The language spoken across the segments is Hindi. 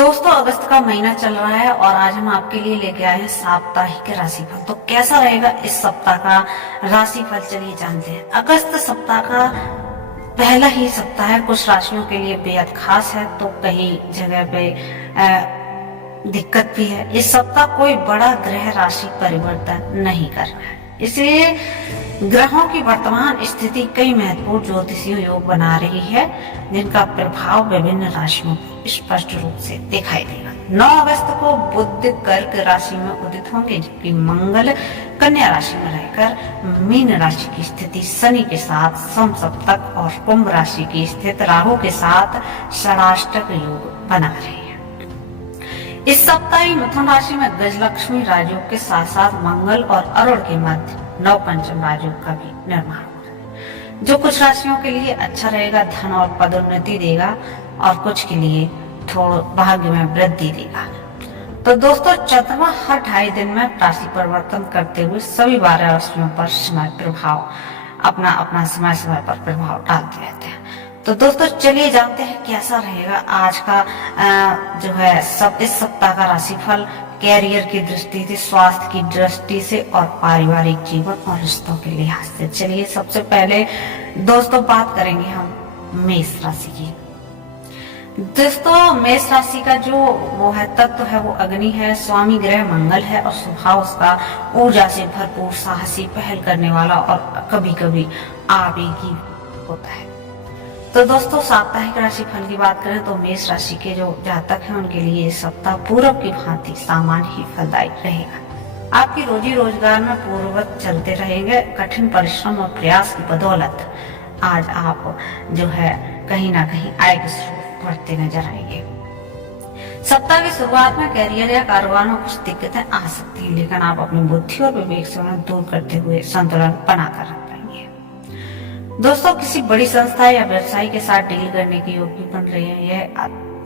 दोस्तों, अगस्त का महीना चल रहा है और आज हम आपके लिए लेके आए हैं साप्ताहिक राशिफल। तो कैसा रहेगा इस सप्ताह का राशिफल, चलिए जानते हैं। अगस्त सप्ताह का पहला ही सप्ताह है, कुछ राशियों के लिए बेहद खास है तो कई जगह पे दिक्कत भी है। इस सप्ताह कोई बड़ा ग्रह राशि परिवर्तन नहीं कर रहा है, इसलिए ग्रहों की वर्तमान स्थिति कई महत्वपूर्ण ज्योतिषीय योग बना रही है, जिनका प्रभाव विभिन्न राशियों पर स्पष्ट रूप से दिखाई देगा। 9 अगस्त को बुध कर्क राशि में उदित होंगे, जबकि मंगल कन्या राशि में रहकर मीन राशि की स्थिति शनि के साथ समसप्तक और कुंभ राशि की स्थिति राहु के साथ षडाष्टक योग बना रहे हैं। इस सप्ताह मिथुन राशि में गजलक्ष्मी राजयोग के साथ साथ मंगल और अरुण के मध्य नव पंचम राजयोग का भी निर्माण होगा, जो कुछ राशियों के लिए अच्छा रहेगा, धन और पदोन्नति देगा और कुछ के लिए थोड़ा भाग्य में वृद्धि देगा। तो दोस्तों, चंद्रमा हर 2.5 दिन में राशि परिवर्तन करते हुए सभी 12 राशियों पर अपना अपना समय समय पर प्रभाव डालते रहते हैं। तो दोस्तों, चलिए जानते हैं कैसा रहेगा आज का जो है इस सप्ताह का राशिफल, कैरियर की दृष्टि से, स्वास्थ्य की दृष्टि से और पारिवारिक जीवन और रिश्तों के लिहाज से। चलिए सबसे पहले दोस्तों बात करेंगे हम मेष राशि की। दोस्तों, मेष राशि का जो वो है तत्व है वो अग्नि है, स्वामी ग्रह मंगल है और स्वभाव उसका ऊर्जा से भरपूर, साहसी, पहल करने वाला और कभी कभी आवेगी होता है। तो दोस्तों, साप्ताहिक राशि फल की बात करें तो मेष राशि के जो जातक हैं उनके लिए ये सप्ताह पूरब की भांति सामान्य ही फलदायी रहेगा। आपकी रोजी रोजगार में पूर्ववत चलते रहेंगे। कठिन परिश्रम और प्रयास की बदौलत आज आप जो है कहीं ना कहीं आय के स्रोत बढ़ते नजर आएंगे। सप्ताह की शुरुआत में कैरियर या कारोबार में कुछ दिक्कतें आ सकती हैं, लेकिन आप अपनी बुद्धि और विवेक से उन्हें दूर करते हुए संतुलन बनाकर रख पाएंगे। दोस्तों, किसी बड़ी संस्था या व्यवसाय के साथ डील करने के योग्य बन रहे हैं। यह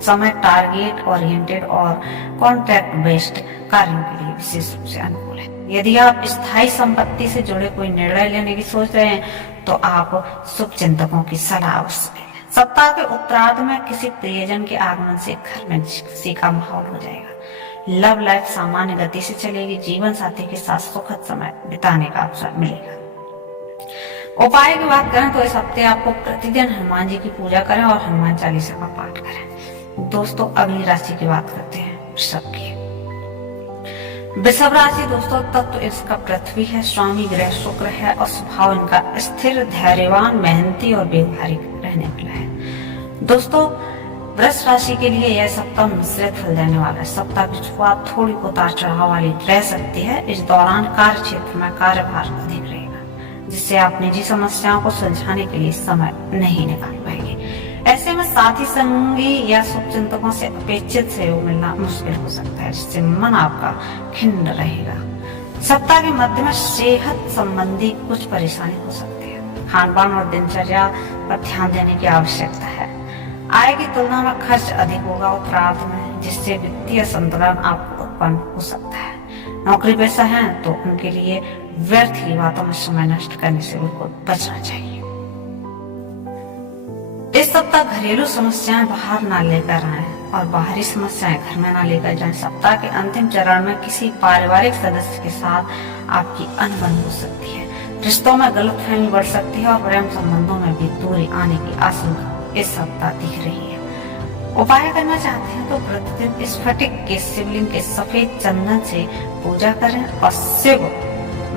समय टारगेट ओरिएंटेड और कॉन्ट्रैक्ट बेस्ड कार्यों के लिए विशेष रूप से अनुकूल है। यदि आप स्थायी संपत्ति से जुड़े कोई निर्णय लेने की सोच रहे हैं तो आप शुभ चिंतकों की सलाह अवश्य लें। सप्ताह के उत्तरार्ध में किसी प्रियजन के आगमन से घर में खुशी का माहौल हो जाएगा। लव लाइफ सामान्य गति से चलेगी। जीवन साथी के साथ सुखद समय बिताने का अवसर मिलेगा। उपाय की बात करें तो इस हफ्ते आपको प्रतिदिन हनुमान जी की पूजा करें और हनुमान चालीसा का पाठ करें। दोस्तों, अगली राशि की बात करते हैं वृषभ की। वृषभ राशि दोस्तों तत्व इसका पृथ्वी है, स्वामी ग्रह शुक्र है और स्वभाव इनका स्थिर, धैर्यवान, मेहनती और व्यवहारिक रहने वाला है। दोस्तों, वृष राशि के लिए यह सप्ताह मिश्रित फल देने वाला है। सप्ताह की शुरुआत थोड़ी उतार चढ़ाव वाली रह सकती है। इस दौरान कार्य क्षेत्र में कार्यभार अधिक रहेगा, जिससे आप निजी समस्याओं को सुलझाने के लिए समय नहीं निकाल पाएंगे। ऐसे में साथी संगी या शुभचिंतकों से अपेक्षित सहयोग मिलना मुश्किल हो सकता है, जिससे मन आपका खिन्न रहेगा। सप्ताह के मध्य में सेहत संबंधी कुछ परेशानी हो सकती है। खान-पान और दिनचर्या पर ध्यान देने की आवश्यकता है। आय की तुलना में खर्च अधिक होगा उत्तरार्ध में, जिससे वित्तीय संतुलन आपको उत्पन्न हो सकता है। नौकरी पेशा है तो उनके लिए व्यर्थ की बातों में समय नष्ट करने से उनको बचना चाहिए। इस सप्ताह घरेलू समस्याएं बाहर ना लेकर आए और बाहरी समस्याएं घर में ना लेकर जाएं। सप्ताह के अंतिम चरण में किसी पारिवारिक सदस्य के साथ आपकी अनबन हो सकती है। रिश्तों में गलतफहमी बढ़ सकती है और प्रेम संबंधों में भी दूरी आने की आशंका इस सप्ताह दिख रही है। उपाय करना चाहते हैं तो प्रतिदिन स्फटिक के शिवलिंग के सफेद चंदन से पूजा करें और शिव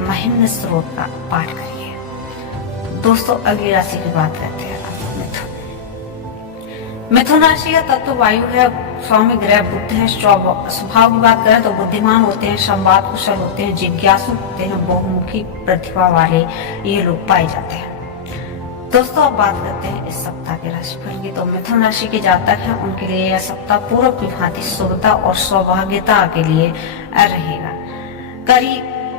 महिम्न स्रोत का पाठ करिए। दोस्तों, अगली राशि की बात करते हैं मिथुन राशि का तत्व वायु है, स्वामी ग्रह बुध है। स्वभाव की बात करें तो बुद्धिमान होते हैं, संवाद कुशल होते हैं, जिज्ञासु होते हैं, बहुमुखी प्रतिभा वाले ये लोग पाए जाते हैं। दोस्तों, अब बात करते हैं इस सप्ताह के राशिफल की। तो मिथुन राशि के जातक हैं उनके लिए यह सप्ताह पूर्व की भांति शुभता और सौभाग्यता के लिए रहेगा।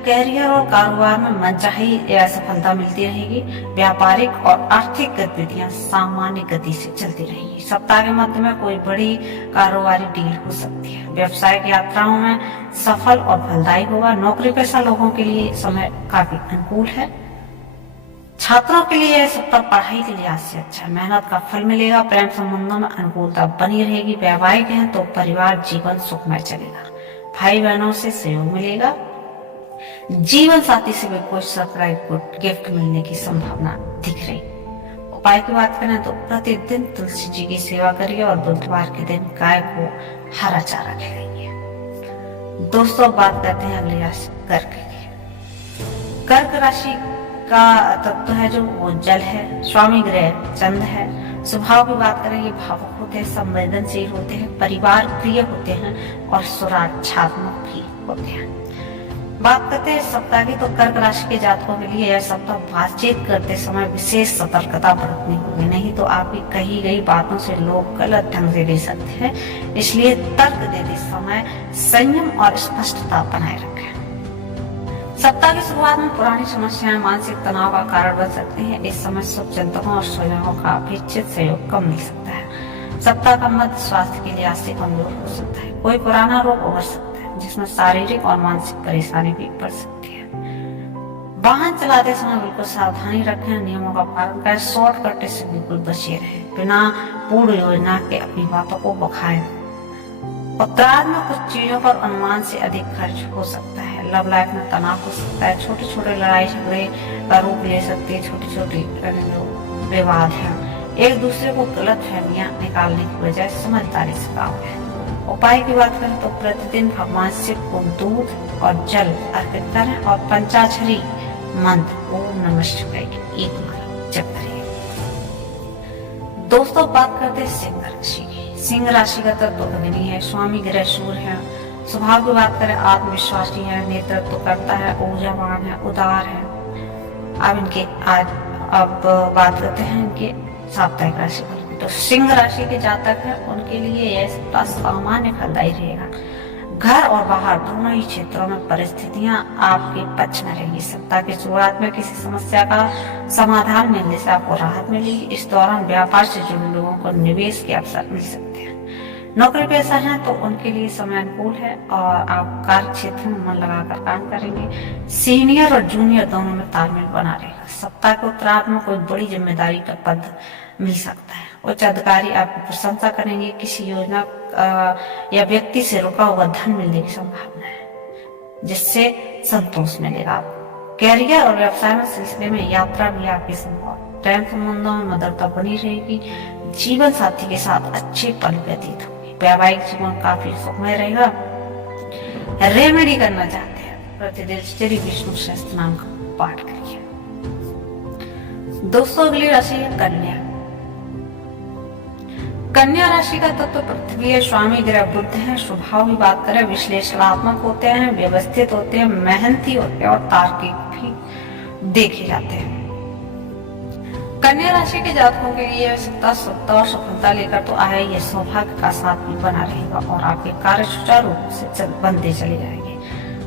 कैरियर और कारोबार में मनचाही सफलता मिलती रहेगी। व्यापारिक और आर्थिक गतिविधियां सामान्य गति से चलती रहेंगी। सप्ताह के मध्य में कोई बड़ी कारोबारी डील हो सकती है। व्यवसायिक यात्राओं में सफल और फलदायी होगा। नौकरी पेशा लोगों के लिए समय काफी अनुकूल है। छात्रों के लिए यह सप्ताह पढ़ाई के लिहाज से अच्छा है। मेहनत का फल मिलेगा, प्रेम संबंधों में अनुकूलता बनी रहेगी। वैवाहिक हैं तो परिवार जीवन सुखमय चलेगा। भाई बहनों से सहयोग मिलेगा। जीवन साथी से भी कोई सरप्राइज गिफ्ट मिलने की संभावना दिख रही। उपाय की बात करें तो प्रतिदिन तुलसी जी की सेवा करिए और बुधवार के दिन गाय को हरा चारा खिलाइए। दोस्तों, बात करते हैं अगली राशि कर्क की। कर्क राशि का तत्व है जो वो जल है। स्वामी ग्रह चंद्र है। स्वभाव की बात करें, ये भावुक होते हैं, संवेदनशील होते हैं, परिवार प्रिय होते हैं और सुरक्षात्मक भी होते हैं। बात करते हैं सप्ताह की, तो कर्क राशि के जातकों के लिए यह सप्ताह बातचीत करते समय विशेष सतर्कता बरतनी होगी, नहीं तो आपकी कही गई बातों से लोग गलत ढंग से ले सकते हैं। इसलिए तर्क देते समय संयम और स्पष्टता बनाए रखें। सप्ताह की शुरुआत में पुरानी समस्याएं मानसिक तनाव का कारण बन सकती हैं। इस समय शुभ चिंतकों और सुझावों का अपेक्षित सहयोग कम मिल सकता है। सप्ताह का मध्य स्वास्थ्य के लिहाज से कमजोर हो सकता है। कोई पुराना रोग उभर सकता है जिसमें शारीरिक और मानसिक परेशानी भी बढ़ सकती है। वाहन चलाते समय बिल्कुल सावधानी रखें, नियमों का पालन करें, शॉर्टकट से बिल्कुल बचे रहें, बिना पूर्ण योजना के अपनी बातों को बखाएं। उत्तरार्ध में कुछ चीजों पर अनुमान से अधिक खर्च हो सकता है। लव लाइफ में तनाव हो सकता है। छोटे छोटे लड़ाई झगड़े का रूप ले सकती है। छोटी छोटी जो विवाद है, एक दूसरे को गलत फहमियां निकालने की बजाय समझदारी से काम है। उपाय की बात करें तो प्रतिदिन भगवान शिव को दूध और जल अर्पित करें और पंचाक्षरी मंत्र ओम नमः शिवाय की एक माला जप करिए। दोस्तों, बात करते हैं सिंह राशि की। सिंह राशि का तत्व अग्नि है। स्वामी ग्रह सूर्य है। स्वभाव की बात करें आत्मविश्वासी है, नेतृत्व करता है, ऊर्जावान है, उदार है। अब बात करते हैं इनके साप्ताहिक राशि फल की। तो सिंह राशि के जातक हैं, उनके लिए यह सप्ताह सामान्य फलदायी रहेगा। घर और बाहर दोनों ही क्षेत्रों में परिस्थितियां आपके पक्ष में रहेंगी। सप्ताह की शुरुआत में किसी समस्या का समाधान मिलने से आपको राहत मिलेगी। इस दौरान व्यापार से जुड़े लोगों को निवेश के अवसर मिल सकते हैं। नौकरी पेशा है तो उनके लिए समय अनुकूल है और आप कार्य क्षेत्र में मन लगाकर काम करेंगे। सीनियर और जूनियर दोनों में तालमेल बना रहेगा। सप्ताह के उत्तरार्ध में कोई बड़ी जिम्मेदारी का पद मिल सकता है। उच्च अधिकारी आपकी प्रशंसा करेंगे। किसी योजना या व्यक्ति से रुका हुआ धन मिलने की संभावना है जिससे संतोष मिलेगा आपको। कैरियर और व्यवसाय में सिलसिले में यात्रा भी आपकी संभव। प्रेम संबंधों में मधुरता बनी रहेगी। जीवन साथी के साथ अच्छे पल व्यतीत होंगे। वैवाहिक जीवन काफी सुखमय रहेगा। रेमेडी करना चाहते हैं, प्रतिदिन श्री विष्णु सहस्त्र नाम का पाठ करिए। दोस्तों, अगली राशि है कन्या। कन्या राशि का तत्व पृथ्वी है। स्वामी ग्रह बुध है। स्वभाव की बात करें विश्लेषणात्मक होते हैं, व्यवस्थित होते हैं, मेहनती होते हैं और तार्किक भी देखे जाते हैं। कन्या राशि के जातकों के लिए सप्ताह और सफलता लेकर तो आया, ये सौभाग्य का साथ भी बना रहेगा और आपके कार्य सुचारू रूप से बनते चले जाएंगे।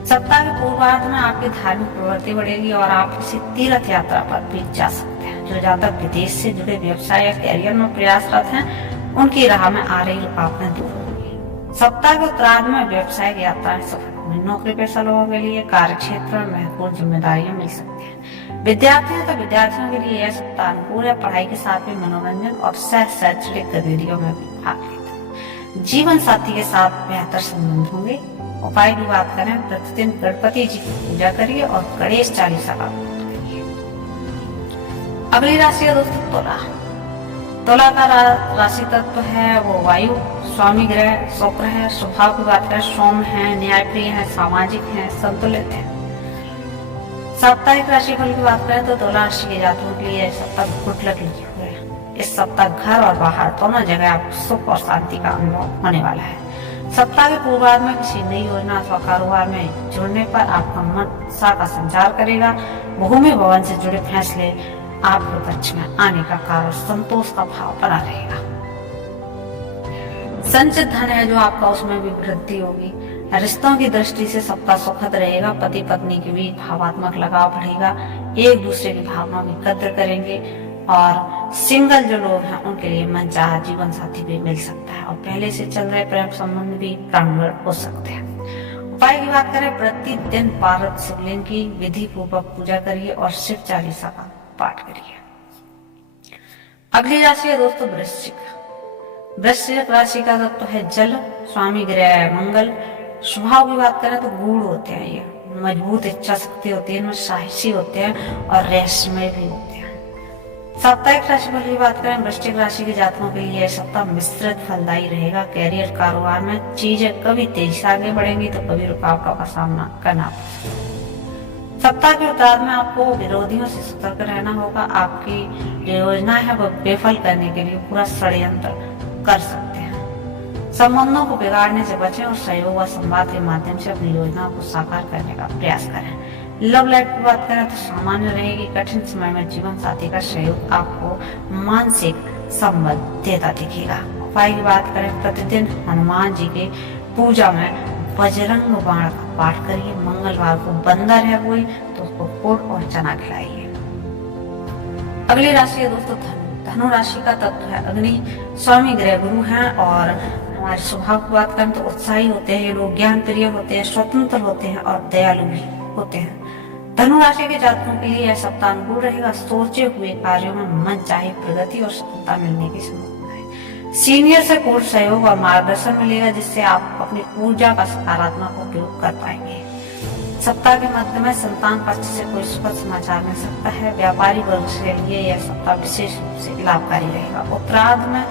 सप्ताह के पूर्वार्ध में आपकी धार्मिक प्रवृत्ति बढ़ेगी और आप किसी तीर्थ यात्रा पर भी जा सकते हैं। जो जातक विदेश से जुड़े व्यवसाय या कैरियर में प्रयासरत हैं, उनकी राह में आ रही रुकावटें दूर होंगी। सप्ताह के उत्तरार्ध में व्यवसायिक यात्राएं सफल होंगी। नौकरी पेशा लोगों के लिए कार्य क्षेत्र में महत्वपूर्ण जिम्मेदारियां मिल सकती हैं। विद्यार्थी हैं तो विद्यार्थियों के लिए यह सप्ताह अनुकूल है। पढ़ाई के साथ भी मनोरंजन और सह शैक्षणिक गतिविधियों में भी भाग लेते हैं। जीवन साथी के साथ बेहतर संबंध होंगे। उपाय की बात करें, प्रतिदिन गणपति जी की पूजा करिए और गणेश चालीसा का पाठ करिए। अगली राशि है दोस्तों तुला। तुला का राशि तत्व है वो वायु। स्वामी ग्रह शुक्र है। स्वभाव की बात करें सौम्य है, न्यायप्रिय है, सामाजिक है, संतुलित है। साप्ताहिक राशि फल की बात करें तो तुला राशि के जातकों के लिए सप्ताह गुड लक लिखे हुए है। इस सप्ताह घर और बाहर दोनों जगह आपको सुख और शांति का अनुभव होने वाला है। सप्ताह के पूर्वार्ध में किसी नई योजना अथवा कारोबार में जुड़ने पर आपका मन उत्साह का संचार करेगा। भूमि भवन से जुड़े फैसले आपके पक्ष में आने का कारण संतोष का भाव बना रहेगा। संचित धन है जो आपका, उसमें भी वृद्धि होगी। रिश्तों की दृष्टि से सप्ताह सुखद रहेगा। पति पत्नी के बीच भावात्मक लगाव बढ़ेगा। एक दूसरे की भावनाओं की कद्र करेंगे और सिंगल जो लोग हैं उनके लिए मनचाहा जीवन साथी भी मिल सकता है और पहले से चल रहे प्रेम संबंध भी प्राणवश हो सकते हैं। उपाय की बात करें, प्रतिदिन पार्वती शिवलिंग की विधि पूर्वक पूजा करिए और शिव चालीसा का पाठ करिए। अगली राशि है दोस्तों वृश्चिक। वृश्चिक राशि का तत्व है जल, स्वामी ग्रह मंगल। स्वभाव की बात करें तो गूढ़ होते हैं, ये मजबूत इच्छा शक्ति होती है, इनमें साहसी होते हैं और रहस्यमय भी होते हैं। साप्ताहिक राशिफल की बात करें वृश्चिक राशि के जातकों के लिए यह सप्ताह मिश्रित फलदायी रहेगा। कैरियर कारोबार में चीजें कभी तेजी से आगे बढ़ेंगी तो कभी रुकावटों का सामना करना पड़ेगा। सप्ताह के उत्तरार्ध में आपको विरोधियों से सतर्क रहना होगा। आपकी जो योजना है वह विफल करने के लिए पूरा षड्यंत्र कर सकते हैं। संबंधों को बिगाड़ने से बचें और सहयोग व संवाद के माध्यम से अपनी योजना को साकार करने का प्रयास करें। लव लाइफ की बात करें तो सामान्य रहेगी। कठिन समय में जीवन साथी का सहयोग आपको मानसिक संबल देता दिखेगा। उपाय की बात करें प्रतिदिन हनुमान जी के पूजा में बजरंग बाण का पाठ करिए। मंगलवार को बंदर है कोई तो उसको गुड़ और चना खिलाइए। अगली राशि है दोस्तों धनु। धनु राशि का तत्व है अग्नि, स्वामी ग्रह गुरु हैं और हमारे स्वभाव की बात करें तो उत्साही होते हैं। ये लोग ज्ञान प्रिय होते हैं, स्वतंत्र होते हैं और दयालु भी होते हैं। धनु राशि के जातकों के लिए यह सप्ताह अनुकूल रहेगा। सोचे हुए कार्यों में मन चाहे प्रगति और सफलता मिलने की संभावना है। सीनियर से पूर्ण सहयोग और मार्गदर्शन मिलेगा जिससे आप अपनी ऊर्जा का सकारात्मक उपयोग कर पाएंगे। सप्ताह के मध्य में संतान पक्ष से कोई सुखद समाचार मिल सकता है। व्यापारी वर्ग के लिए यह सप्ताह विशेष रूप से लाभकारी रहेगा। उत्तरार्ध में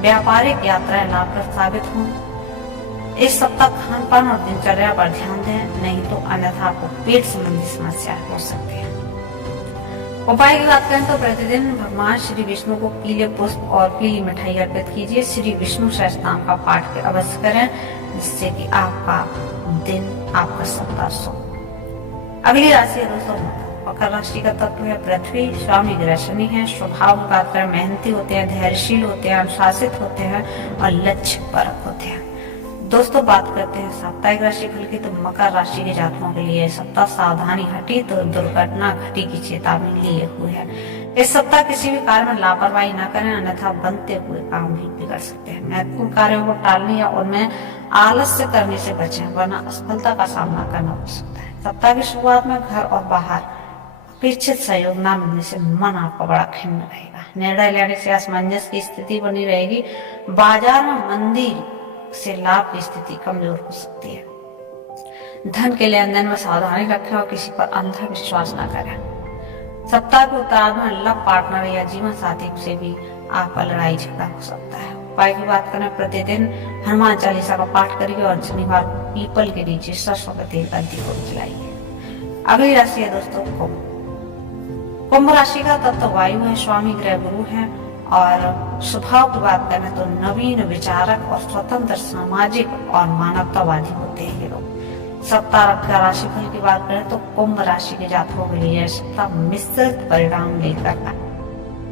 व्यापारिक यात्राएं लाभप्रद साबित हों। इस सप्ताह खान पान और दिनचर्या पर ध्यान दें, नहीं तो अन्यथा आपको पेट संबंधी समस्या हो सकती है। उपाय की बात करें तो प्रतिदिन भगवान श्री विष्णु को पीले पुष्प और पीली मिठाई अर्पित कीजिए। श्री विष्णु सहस्त्रनाम का पाठ अवश्य करें जिससे कि आपका दिन आपका सप्ताह शुभ। अगली राशि है दोस्तों मकर राशि का तत्व है पृथ्वी, स्वामी ग्रह शनि है। स्वभाव की बात करें मेहनती होते हैं, धैर्यशील होते हैं, अनुशासित होते हैं और लक्ष्य परक होते हैं। दोस्तों बात करते हैं साप्ताहिक राशिफल की तो मकर राशि के जातकों के लिए सप्ताह सावधानी हटी तो दुर्घटना घटी की चेतावनी लिए हुए है। इस सप्ताह किसी भी कार्य में लापरवाही न करें अन्यथा बनते हुए काम भी बिगड़ सकते हैं। महत्वपूर्ण कार्यों को टालने या उनमें आलस्य करने से बचें वरना असफलता का सामना करना पड़ सकता है। सप्ताह की शुरुआत में घर और बाहर अपेक्षित सहयोग न मिलने से मन आपका बड़ा खिन्न रहेगा। निर्णय लेने से असमंजस की स्थिति बनी रहेगी। बाजार में मंदी से लाभ की स्थिति कमजोर हो सकती है। धन के लेन देन में सावधानी रखें और किसी पर अंधा विश्वास न करें। सप्ताह के उत्तरार्ध में लव पार्टनर या जीवन साथी से भी आपका लड़ाई झगड़ा हो सकता है। उपाय की बात करें प्रतिदिन हनुमान चालीसा का पाठ करिए और शनिवार पीपल के नीचे सरसों का तेल का दीपक जलाइए। अगली राशि है दोस्तों कुंभ। कुंभ राशि का तत्व वायु है, स्वामी ग्रह गुरु है और स्वभाव की बात करें तो नवीन विचारक और स्वतंत्र सामाजिक और मानवतावादी होते हैं ये लोग। सप्ताह का राशिफल की बात करें तो कुंभ राशि के जातकों के लिए सप्ताह मिश्रित परिणाम लेकर आए।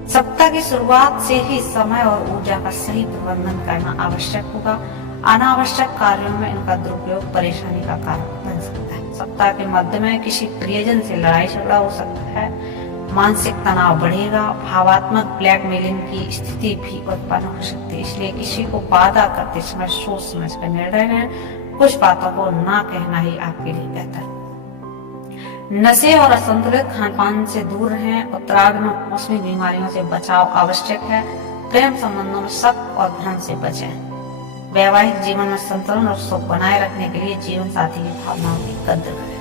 सप्ताह की शुरुआत से ही समय और ऊर्जा का सही प्रबंधन करना आवश्यक होगा। अनावश्यक कार्यों में इनका दुरुपयोग परेशानी का कारण बन सकता है। सप्ताह के मध्य में किसी प्रियजन से लड़ाई झगड़ा हो सकता है। मानसिक तनाव बढ़ेगा। भावात्मक ब्लैकमेलिंग की स्थिति भी उत्पन्न हो सकती है, इसलिए किसी को वादा करते समय सोच समझ कर निर्णय लें। कुछ बातों को ना कहना ही आपके लिए बेहतर। नशे और असंतुलित खान पान से दूर रहें। उत्तरार्ध में मौसमी बीमारियों से बचाव आवश्यक है। प्रेम संबंधों में शक और भ्रम से बचें। वैवाहिक जीवन में संतुलन और सुख बनाए रखने के लिए जीवन साथी की भावनाओं की कद्र करें।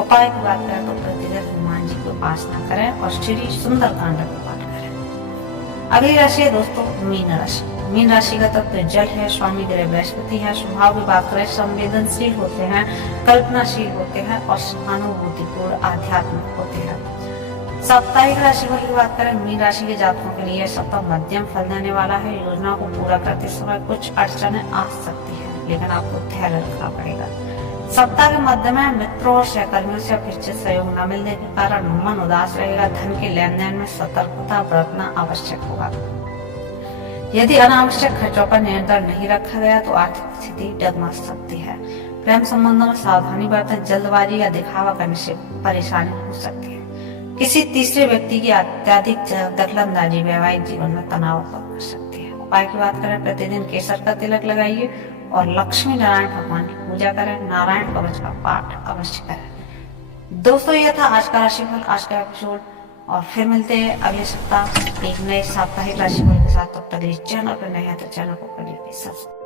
उपाय की बात करें तो प्रतिदिन हनुमान जी की उपासना करें और श्री सुंदरकांड का पाठ करें। अगली राशि है दोस्तों मीन राशि। मीन राशि का तत्व जल है, स्वामी ग्रह बृहस्पति है। स्वभाव की बात करें संवेदनशील होते हैं, कल्पनाशील होते हैं और सहानुभूतिपूर्ण आध्यात्मिक होते हैं। साप्ताहिक राशिफल की बात करें मीन राशि के जातकों के लिए सप्ताह मध्यम फल देने वाला है। योजना को पूरा करते समय कुछ अड़चनें आ सकती है लेकिन आपको धैर्य रखना पड़ेगा। सप्ताह के मध्य में मित्रों और सहकर्मियों से अपेक्षित सहयोग न मिलने के कारण मन उदास रहेगा। धन के लेन देन में सतर्कता बरतना आवश्यक होगा। यदि अनावश्यक खर्चों पर नियंत्रण नहीं रखा गया तो आर्थिक स्थिति डगमगा सकती है। प्रेम संबंधों में सावधानी बरतें। जल्दबाजी या दिखावा करने से परेशानी हो सकती है। किसी तीसरे व्यक्ति की अत्यधिक दखलंदाजी वैवाहिक जीवन में तनाव उत्पन्न कर सकती है। उपाय की बात करें प्रतिदिन केसर का तिलक लगाइए और लक्ष्मी नारायण भगवान की पूजा करें। नारायण कवच का पाठ अवश्य करें। दोस्तों यह था आज का राशिफल, आज का एपिसोड। और फिर मिलते हैं अगले सप्ताह एक नए साप्ताहिक राशिफल के साथ। तब तक इस चैनल पर नए हैं तो चैनल को कर लीजिए सब्सक्राइब।